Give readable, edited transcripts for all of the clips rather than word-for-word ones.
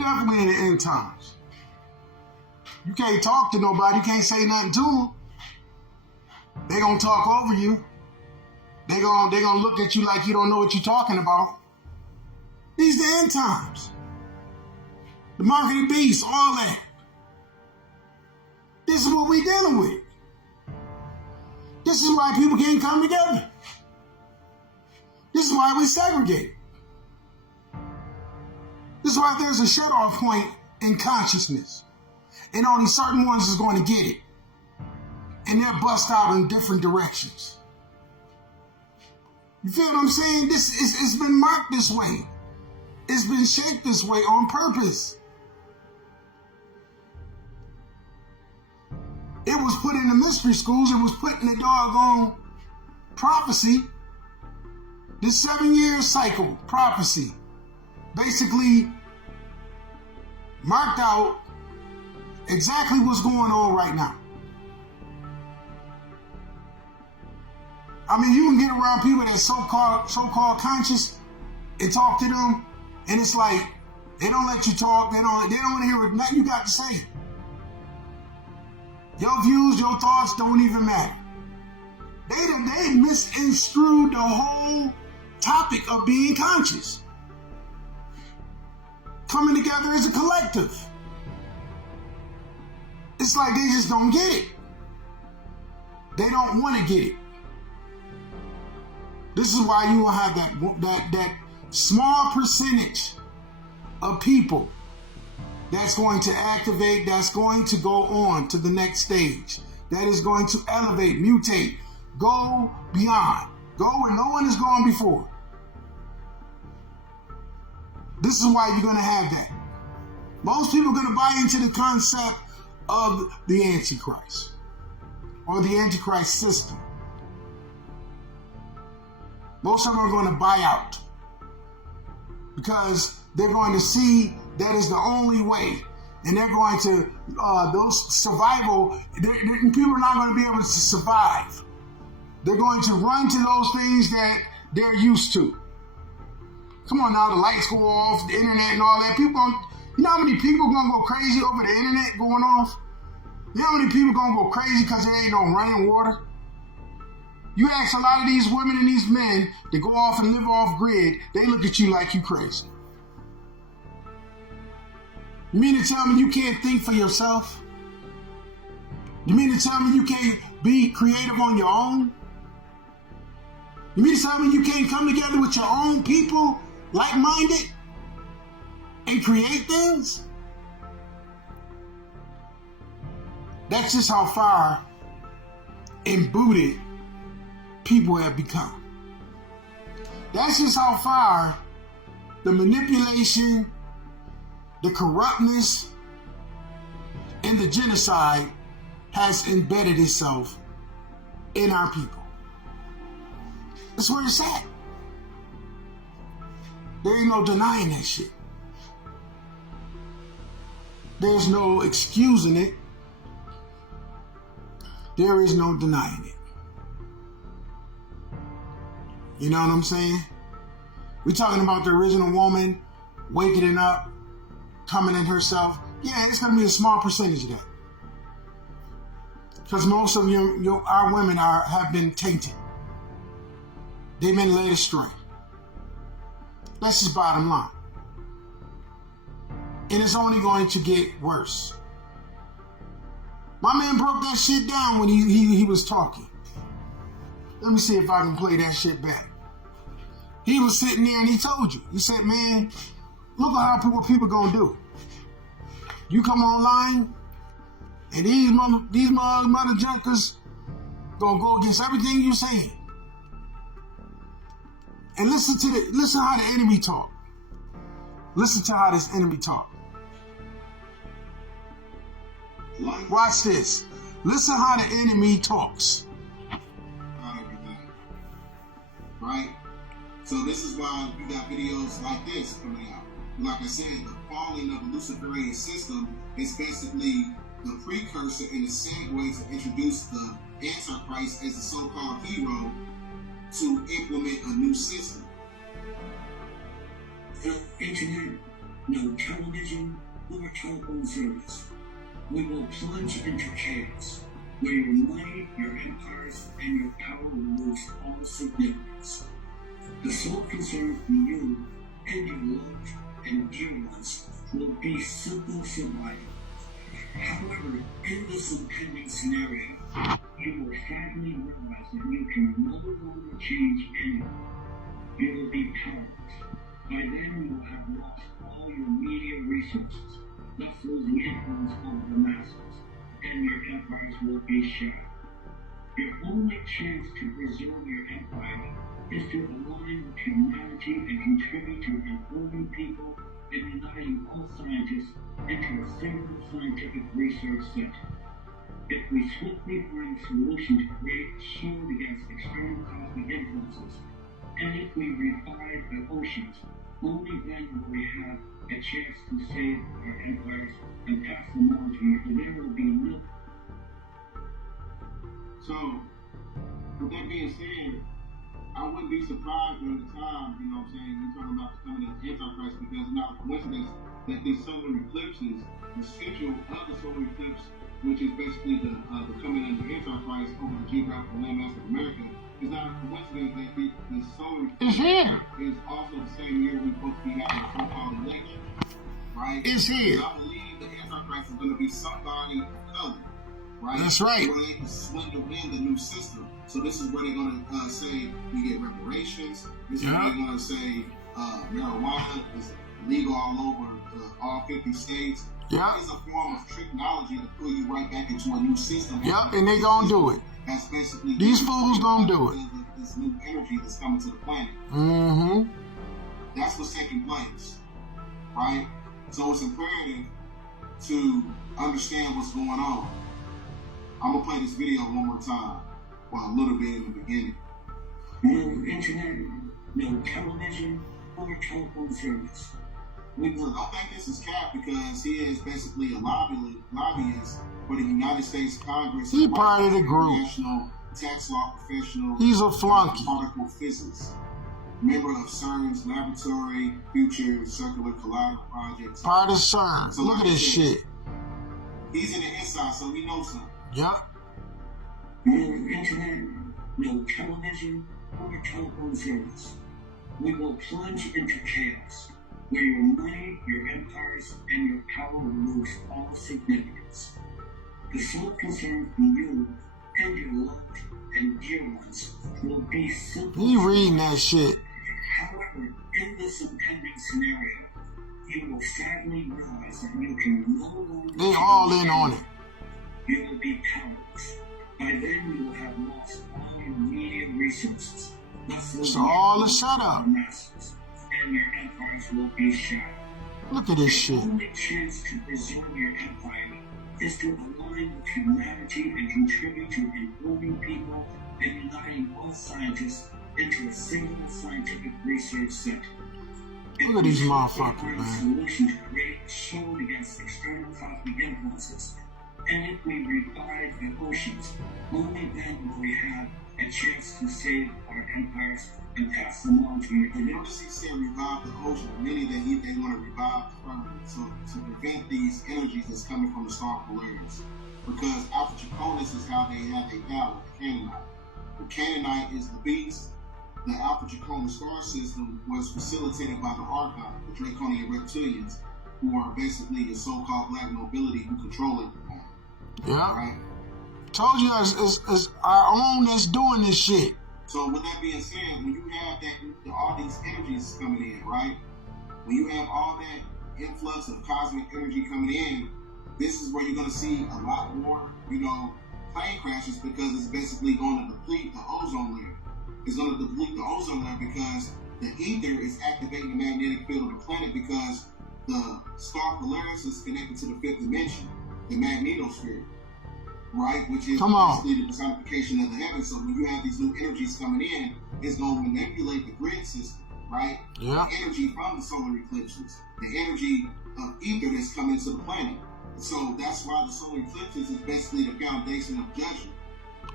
definitely in the end times. You can't talk to nobody. You can't say nothing to them. They gonna talk over you. They gonna look at you like you don't know what you're talking about. These the end times. The mark of the beast, all that. This is what we dealing with. This is why people can't come together. This is why we segregate. This is why there's a shut-off point in consciousness. And only certain ones is going to get it. And they're bust out in different directions. You feel what I'm saying? It's been marked this way. It's been shaped this way on purpose. It was put in the mystery schools. It was put in the doggone prophecy. This 7-year cycle prophecy basically marked out exactly what's going on right now. I mean, you can get around people that's so-called conscious and talk to them, and it's like they don't let you talk. They don't want to hear what nothing you got to say. Your views, your thoughts don't even matter. They misconstrued the whole topic of being conscious. Coming together as a collective. It's like they just don't get it. They don't want to get it. This is why you will have that small percentage of people that's going to activate, that's going to go on to the next stage, that is going to elevate, mutate, go beyond, go where no one has gone before. This is why you're going to have that. Most people are going to buy into the concept of the Antichrist or the Antichrist system. Most of them are going to buy out because they're going to see that is the only way. And they're going to, those survival, people are not going to be able to survive. They're going to run to those things that they're used to. Come on now, the lights go off, the internet and all that. People, you know how many people are going to go crazy over the internet going off? You know how many people are going to go crazy because there ain't no running water? You ask a lot of these women and these men that go off and live off grid, they look at you like you crazy. You mean to tell me you can't think for yourself? You mean to tell me you can't be creative on your own? You mean to tell me you can't come together with your own people, like-minded, and create things? That's just how far embooted people have become. That's just how far the manipulation, the corruptness, and the genocide has embedded itself in our people. That's where it's at. There ain't no denying that shit. There's no excusing it. There is no denying it. You know what I'm saying? We're talking about the original woman waking up, coming in herself. Yeah, it's going to be a small percentage of that. Because most of our women have been tainted. They've been led astray. That's just bottom line. And it's only going to get worse. My man broke that shit down when he was talking. Let me see if I can play that shit back. He was sitting there and he told you. He said, man, look at what people gonna do. You come online and these mother junkers gonna go against everything you saying. And listen how the enemy talk. Listen to how this enemy talk. Watch this. Listen how the enemy talks. Right? So this is why you got videos like this coming out. Like I said, the falling of the Luciferian system is basically the precursor and the segue to introduce the Antichrist as the so-called hero to implement a new system. Engineering. no television or telephone service. We will plunge into chaos, where your money, your empires, and your power will lose all significance. The sole concern for you and your loved and dear ones will be simple survival. However, in this impending scenario, you will sadly realize that you can no longer change anything. You will be powerless. By then, you will have lost all your media resources, thus losing influence over the masses, and your empires will be shattered. Your only chance to preserve your empire is to align with humanity and contribute to improving people and uniting all scientists into a single scientific research center. If we swiftly find a solution to create a shield against external cosmic influences, and if we revive the oceans, only then will we have a chance to save our empires and pass them on to you, and there will be no... So, with that being said, I wouldn't be surprised during the time, you know what I'm saying, you're talking about the coming of the Antichrist, because it's not a coincidence that these solar eclipses, the schedule of the solar eclipse, which is basically the coming of the Antichrist over the geographical landmass of America, is not a coincidence that the solar eclipse is also the same year we're supposed to be having a so-called election, right? It's here. I believe the Antichrist is going to be somebody of color. Right? That's right. They're going to swindle in the new system. So this is where they're going to say we get reparations. This is where they're going to say marijuana is legal all over all 50 states. Yeah. It's a form of technology to pull you right back into a new system. Yep, and they going to do it. That's basically these fools going to do it. This new energy that's coming to the planet. Mm-hmm. That's what's taking place. Right? So it's imperative to understand what's going on. I'm going to play this video one more time, well, a little bit in the beginning. No internet, no television, or telephone service. We don't think this is cap because he is basically a lobbyist for the United States Congress. He part of the group. National tax law professional. He's a flunky. Particle physics. Member of CERN's Laboratory Future Circular Collider Project. Part of CERN. So look at this shit. He's in the inside, so he knows something. Yep. No internet, no television, or telephone service. We will plunge into chaos, where your money, your empires, and your power will lose all significance. The sole concern for you and your loved and dear ones will be simple. He reading that shit. However, in this impending scenario, you will sadly realize that you can no longer... They all in on it. You will be powerless. By then, you will have lost all your media resources. It's all a setup. Masses, and your empires will be shattered. Look at this shit. The only chance to preserve your empire is to align with humanity and contribute to improving people and uniting all scientists into a single scientific research center. Look at these motherfuckers, man. Solution to create a shield against external cosmic influences. And if we revive the oceans, only then will we have a chance to save our empires and pass them on to you. And notice he said revive the ocean, meaning that they want to revive the firmament. So to prevent these energies that's coming from the star Polaris. Because Alpha Draconis is how they have their power, the Canaanite. The Canaanite is the beast. The Alpha Draconis star system was facilitated by the Archon, the Draconian reptilians, who are basically the so-called black nobility who control it. Yeah. Right? Told you it's our own that's doing this shit. So with that being said, when you have all these energies coming in, right? When you have all that influx of cosmic energy coming in, this is where you're going to see a lot more, plane crashes because it's basically going to deplete the ozone layer. It's going to deplete the ozone layer because the ether is activating the magnetic field of the planet because the star Polaris is connected to the fifth dimension, the magnetosphere, right? Which is basically the personification of the heavens. So when you have these new energies coming in, it's going to manipulate the grid system, right? Yeah. The energy from the solar eclipses, the energy of ether that's coming to the planet. So that's why the solar eclipses is basically the foundation of judgment.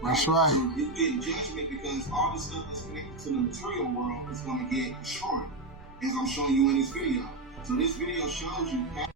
Right? That's right. So you get judgment because all the stuff that's connected to the material world is going to get destroyed, as I'm showing you in this video. So this video shows you